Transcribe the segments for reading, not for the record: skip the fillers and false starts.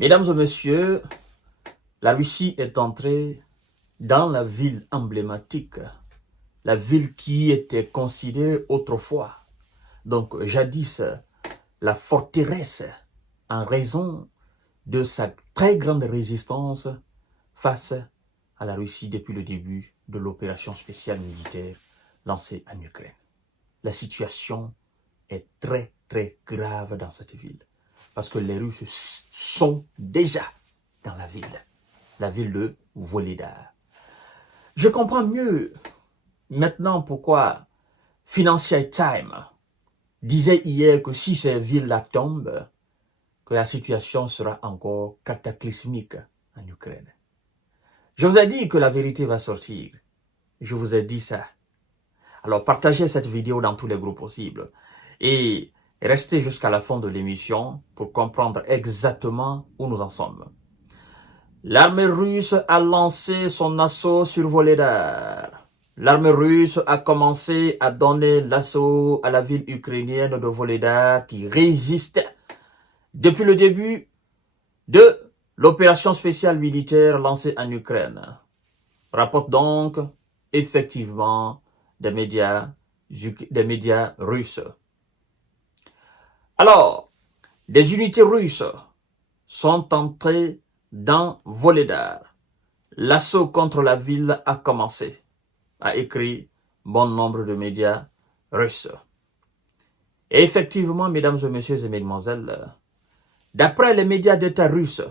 Mesdames et messieurs, la Russie est entrée dans la ville emblématique, la ville qui était considérée autrefois, donc jadis, la forteresse, en raison de sa très grande résistance face à la Russie depuis le début de l'opération spéciale militaire lancée en Ukraine. La situation est très grave dans cette ville, parce que les Russes sont déjà dans la ville de Volodar. Je comprends mieux maintenant pourquoi Financial Times disait hier que si ces villes-là tombent, que la situation sera encore cataclysmique en Ukraine. Je vous ai dit que la vérité va sortir. Je vous ai dit ça. Alors partagez cette vidéo dans tous les groupes possibles et restez jusqu'à la fin de l'émission pour comprendre exactement où nous en sommes. L'armée russe a lancé son assaut sur Volodar. L'armée russe a commencé à donner l'assaut à la ville ukrainienne de Volodar qui résiste depuis le début de l'opération spéciale militaire lancée en Ukraine. Rapporte donc effectivement des médias russes. Alors, des unités russes sont entrées dans Volodar. L'assaut contre la ville a commencé, a écrit bon nombre de médias russes. Et effectivement, mesdames et messieurs et mesdemoiselles, d'après les médias d'État russes,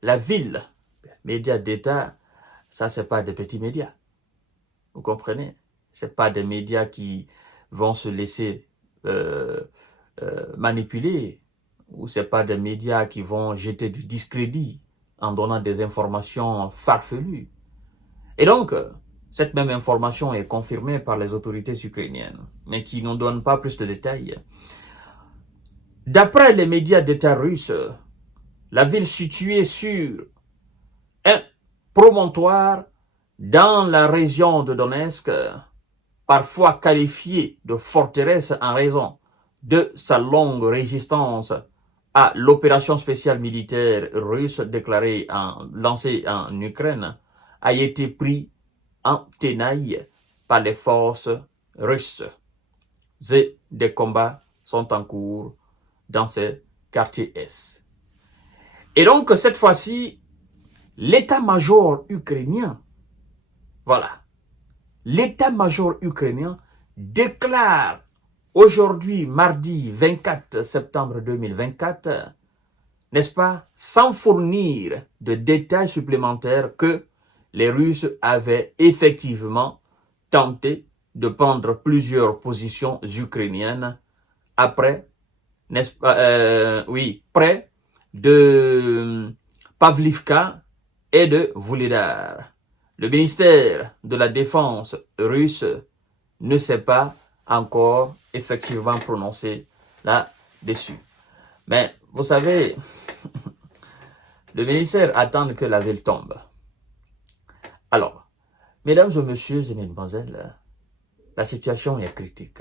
la ville, médias d'État, ça c'est pas des petits médias. Vous comprenez? C'est pas des médias qui vont se laisser manipuler, ou c'est pas des médias qui vont jeter du discrédit en donnant des informations farfelues. Et donc, cette même information est confirmée par les autorités ukrainiennes, mais qui ne donnent pas plus de détails. D'après les médias d'État russes, la ville située sur un promontoire dans la région de Donetsk, parfois qualifiée de forteresse en raison de sa longue résistance à l'opération spéciale militaire russe lancée en Ukraine, a été pris en tenaille par les forces russes. Et des combats sont en cours dans ces quartiers est. Et donc, cette fois-ci, l'état-major ukrainien, voilà, l'état-major ukrainien déclare aujourd'hui, mardi 24 septembre 2024, n'est-ce pas, sans fournir de détails supplémentaires, que les Russes avaient effectivement tenté de prendre plusieurs positions ukrainiennes après, n'est-ce pas, près de Pavlivka et de Volodar. Le ministère de la Défense russe ne s'est pas encore effectivement prononcé là-dessus. Mais vous savez, le ministère attend que la ville tombe. Alors, mesdames et messieurs et mesdemoiselles, la situation est critique.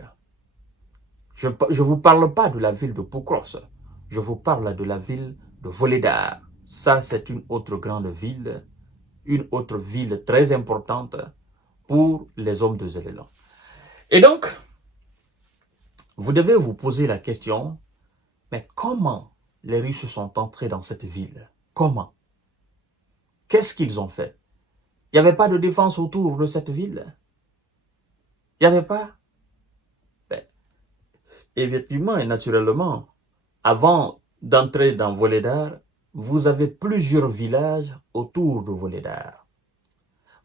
Je ne vous parle pas de la ville de Pokros, je vous parle de la ville de Volodar. Ça, c'est une autre grande ville, une autre ville très importante pour les hommes de Zelelan. Et donc, vous devez vous poser la question, mais comment les Russes sont entrés dans cette ville? Comment? Qu'est-ce qu'ils ont fait? Il n'y avait pas de défense autour de cette ville? Il n'y avait pas? Ben, effectivement et naturellement, avant d'entrer dans Volodar, vous avez plusieurs villages autour de Volodar.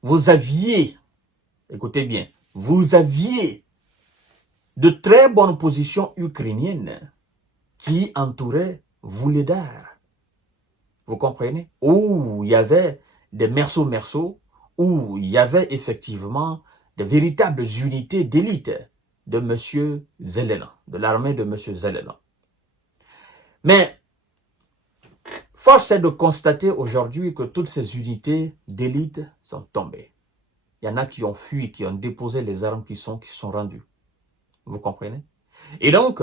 Vous aviez, écoutez bien, vous aviez de très bonnes positions ukrainiennes qui entouraient Volodar. Vous comprenez? Où il y avait des merceaux, où il y avait effectivement de véritables unités d'élite de M. Zelelan, de l'armée de M. Zelelan. Mais force est de constater aujourd'hui que toutes ces unités d'élite sont tombées. Il y en a qui ont fui, qui ont déposé les armes, qui sont rendues. Vous comprenez? Et donc,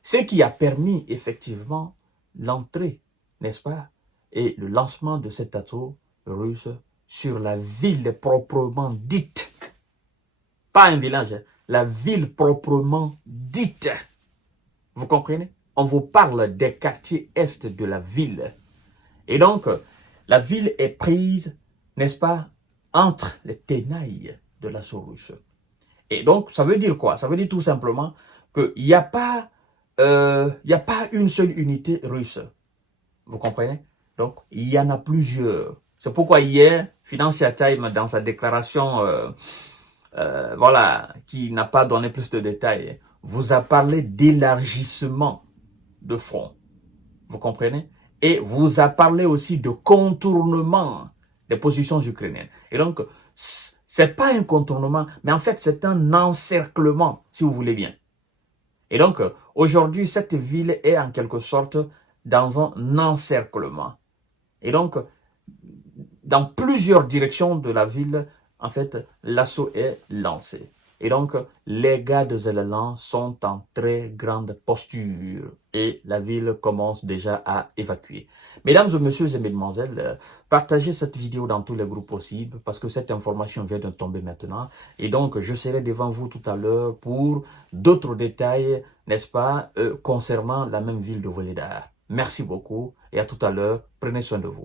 ce qui a permis effectivement l'entrée, n'est-ce pas, et le lancement de cet assaut russe sur la ville proprement dite. Pas un village, la ville proprement dite. Vous comprenez? On vous parle des quartiers est de la ville. Et donc, la ville est prise, n'est-ce pas, entre les ténailles de l'assaut russe. Et donc, ça veut dire quoi? Ça veut dire tout simplement qu'il n'y a pas une seule unité russe. Vous comprenez? Donc, il y en a plusieurs. C'est pourquoi hier, Financial Times, dans sa déclaration, voilà, qui n'a pas donné plus de détails, vous a parlé d'élargissement de front. Vous comprenez? Et vous a parlé aussi de contournement des positions ukrainiennes. Et donc, c'est pas un contournement, mais en fait, c'est un encerclement, si vous voulez bien. Et donc, aujourd'hui, cette ville est en quelque sorte dans un encerclement. Et donc, dans plusieurs directions de la ville, en fait, l'assaut est lancé. Et donc, les gars de Zeleland sont en très grande posture et la ville commence déjà à évacuer. Mesdames et messieurs et mesdemoiselles, partagez cette vidéo dans tous les groupes possibles parce que cette information vient de tomber maintenant. Et donc, je serai devant vous tout à l'heure pour d'autres détails, n'est-ce pas, concernant la même ville de Vuhledar. Merci beaucoup et à tout à l'heure. Prenez soin de vous.